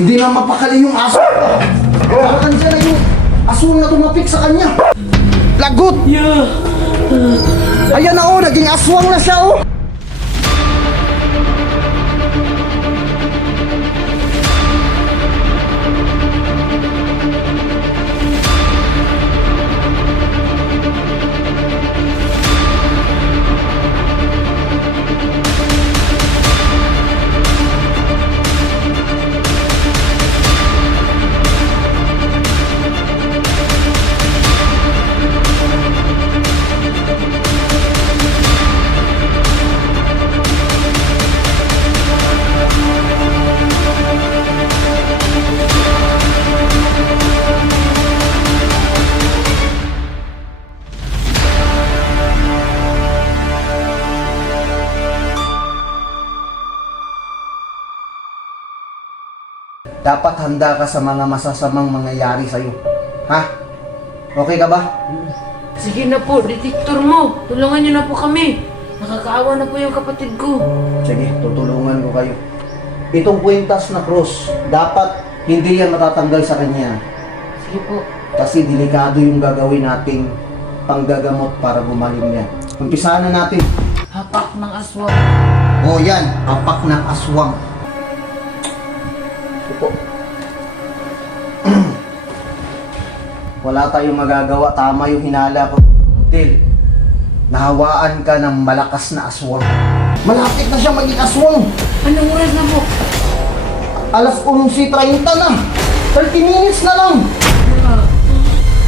Hindi na mapakali yung aso. Parang dyan na yung aswang na tumapik sa kanya. Lagot! Yeah. Ayan na oh, naging aswang na siya oh. Dapat handa ka sa mga masasamang mangyayari sa'yo. Ha? Okay ka ba? Sige na po, detektor mo. Tulungan niyo na po kami. Nakakaawa na po yung kapatid ko. Sige, tutulungan ko kayo. Itong kwintas na cross, dapat hindi yan matatanggal sa kanya. Sige po. Kasi delikado yung gagawin nating panggagamot para gumaling yan. Umpisahan na natin. Hapak ng aswang. O yan, hapak ng aswang. Ito. Wala tayong magagawa, tama yung hinala ko. Dil, nahawaan ka ng malakas na aswang. Malapit na siya maging aswang. Anong oras na po? Alas 11:30 na. 30 minutes na lang.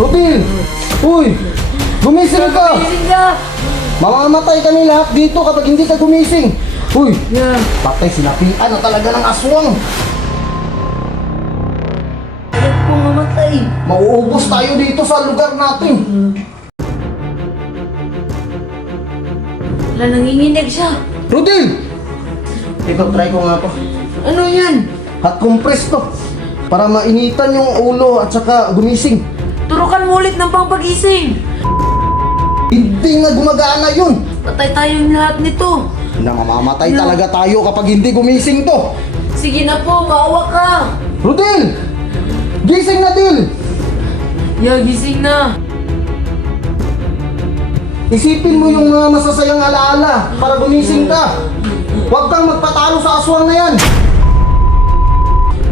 Rodil! Uy! Gumising ka! Gising ka! Mamamatay kami lahat dito kapag hindi ka gumising. Uy! Yeah. Patay, sinapian na talaga ng aswang. Ayaw po mamatay. Mauubos tayo dito sa lugar natin. Wala, nanginginig siya. Rodil! Ito, try ko nga to. Ano yan? Hot compress to. Para mainitan yung ulo at saka gumising. Turukan mo ulit ng pangpagising. Hindi nga gumagana yun. Patay tayong lahat nito. Mamamatay talaga tayo kapag hindi gumising to. Sige na po, maawa ka. Rodil! Gising na, Dil! Yeah, gising na. Isipin mo yung mga masasayang alaala para gumising ka. Huwag kang magpatalo sa aswang na yan.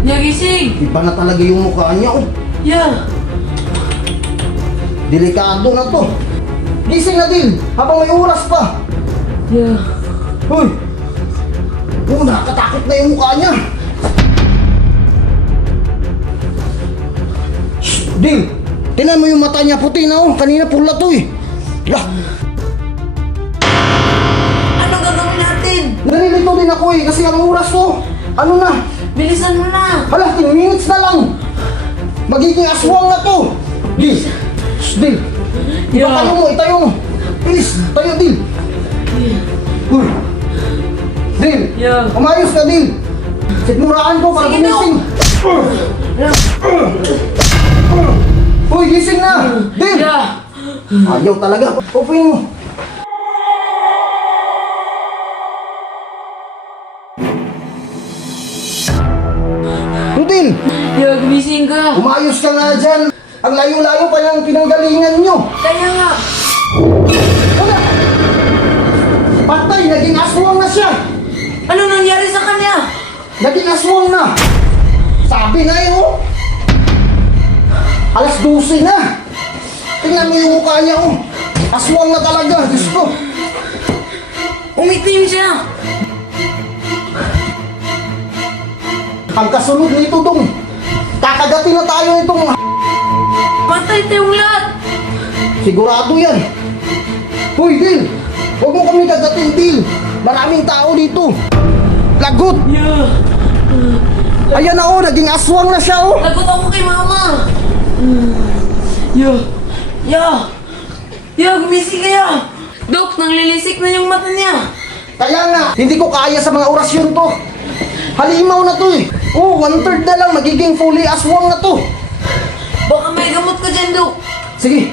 Yeah, gising. Iba na talaga yung mukha niya. Oh. Yeah. Delikado na to. Gising na, Dil, habang may oras pa. Yeah. Hoy! Oh, nakakatakot na yung mukha niya. Shh, Dil! Tingnan mo yung mata niya, puti na oh. Kanina pula to eh. Lah! Anong gagawin natin? Nalilito din ako eh, kasi ang oras ko. Ano na? Bilisan mo na. Hala, 10 minutes na lang. Magiging aswang na to. Dil! Shh, Dil! Itayo mo, itayo mo. Bilis, tayo, Dil. Uy! Dil! Yeah. Umayos ka, Dil. Sigmuraan ko para Sige, gumising. Uy, gising na! Dil! Yeah. Ayaw talaga. Open mo. Dil! Yeah, gumising ka. Umayos ka nga dyan. Ang layo-layo pa yung pinanggalingan nyo. Kaya nga. Wala! Patay, naging aswang na siya. Ano nangyari sa kanya? Naging aswang na. Sabi na yun, oh. Alas 12 na. Tingnan mo yung mukha niya, oh. Aswang na talaga, Diyos ko. Umitim siya. Ang kasunod nito, Dong. Kakagatin na tayo itong... Patay tayong lahat. Sigurado yan. Hoy, Dil. Huwag mo kami kagatin, Dil. Maraming tao dito. Lagot. Yeah. Ayan na, oh. Naging aswang na siya, oh. Lagot ako kay mama. Yeah. Yeah. Yeah, gumising kaya. Dok, nanglilisik na yung mata niya. Kaya nga, hindi ko kaya sa mga orasyon to. Halimaw na to eh. Oh, 1/3 na lang, magiging fully aswang na to. Baka may gamot ka dyan, Dok. Sige,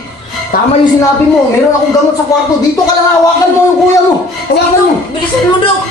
tama yung sinabi mo. Meron akong gamot sa kwarto. Dito ka lang, hawakan mo yung kuya mo. Hawakan mo. Bilisan mo, Dok.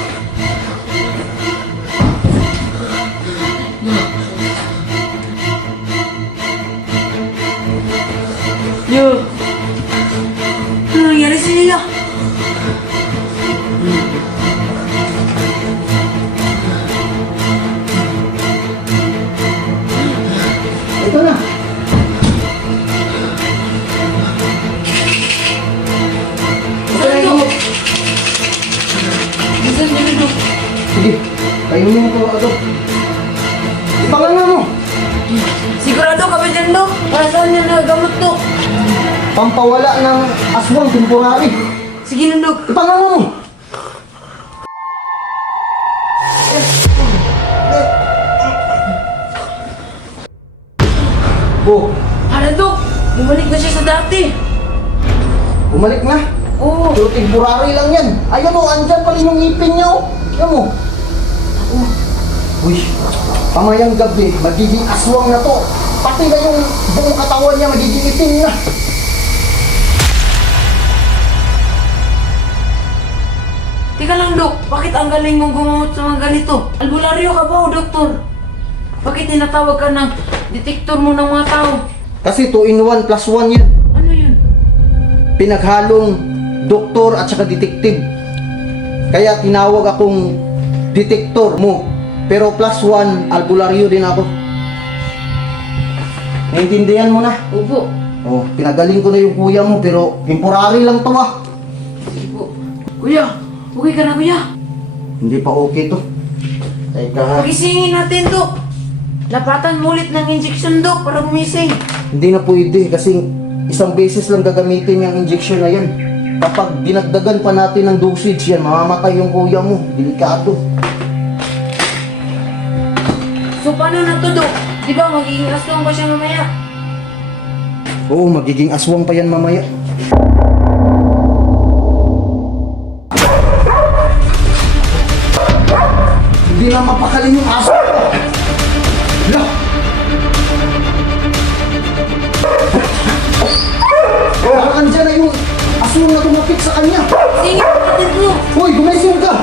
Sige, kainin mo ito, Dok. Ipanganga mo. Sigurado ka ba dyan, Dok? Para saan niya nagagamot, Dok? Pampawala ng aswang temporary. Sige na, Dok. Ipanganga mo. Oh, Hala, Dok. Bumalik na siya sa dati. bumalik na. Oo. Pero temporary lang yan. Ayun o, andyan pa rin yung ngipin niya o. Yan mo. Uy, pamayang gabi, magiging aswang na to. Pati na yung buong katawan niya magiging itim na. Teka lang, Dok. Bakit ang galing mong gumamot sa mga ganito? Albularyo ka ba o, Doktor? Bakit tinatawag ka ng detektor mo ng mga tao? Kasi 2 in 1 plus 1 yan. Ano yun? Pinaghalong doktor at saka detective. Kaya tinawag akong detektor mo. Pero plus 1, albularyo din ako. Naintindihan mo na? Opo. Oh, pinagaling ko na yung kuya mo pero temporary lang to ah. Sige po. Kuya, okay ka na, Kuya? Hindi pa okay to. Teka ha. Pagisingin natin, Dok. Lapatan mo ulit ng injection, Dok, para gumising. Hindi na pwede kasi isang beses lang gagamitin yung injection na yan. Kapag dinagdagan pa natin ng dosage yan, mamamatay yung kuya mo. Delikado. So, paano na to, Dok? Di ba magiging aswang pa siya mamaya? Oo, magiging aswang pa yan mamaya. Hindi na mapakalim yung aso. Hala! Parang andyan na yung aswang na tumapit sa kanya. Singin natin, Dok. Hoy, gumising ka!